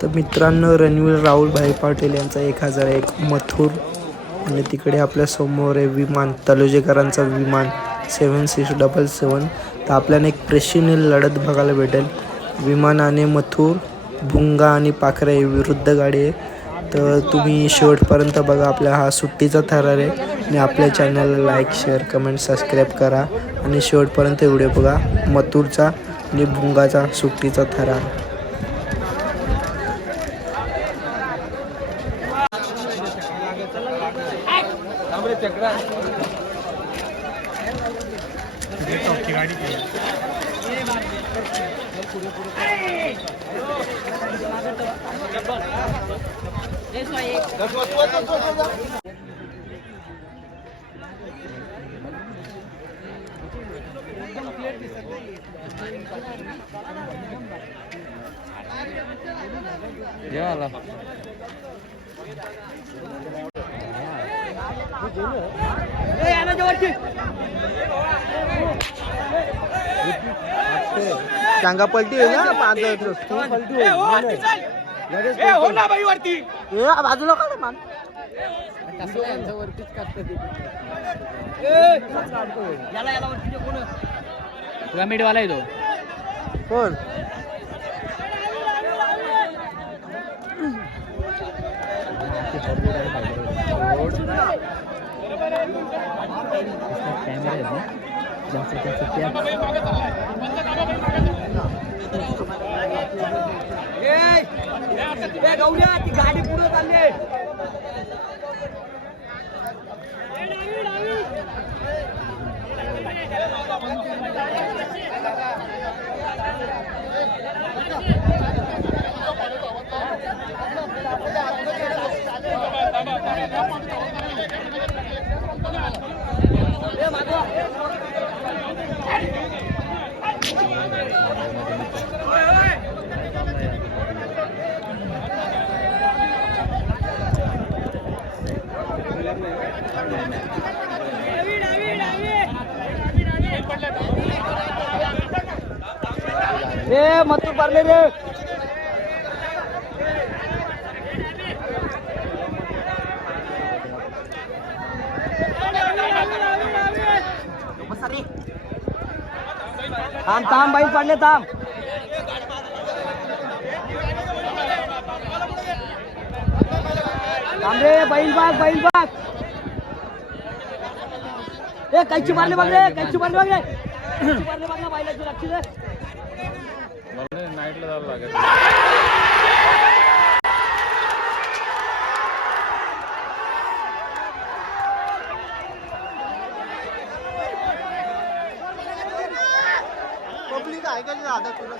तर मित्रांनो, रणवीर राहुल भाई पाटील यांचा 1001 मथुर आणि तिकडे आपल्या समोर आहे विमान, तलोजेकरांचा विमान 7677. तर आपल्याला एक प्रेक्षणीय लढत बघायला भेटेल. विमान आणि मथुर, भुंगा आणि पाखरे विरुद्ध गाडी आहे. तर तुम्ही शेवटपर्यंत बघा. आपला हा सुट्टीचा थरार आहे आणि आपल्या चॅनलला लाईक, शेअर, कमेंट, सबस्क्राईब करा आणि शेवटपर्यंत व्हिडिओ बघा. मथुरचा आणि भुंगाचा सुट्टीचा थरार. चांगा पलटी आहे ना, बाजूला काढ मान. मीडवाला आहे तो कोण? गाडी पुढे चालली. मत पडले रे. थांब थांब बाई पडले थांब. थांब रे बैल बाग बैल बाग. कैची मारले बघ रे कैची मारले बघ रे. मारले बघ ना बैलाची लक्ष दे. नाईटला जावं लागेल. पब्लिक आहे का? तुला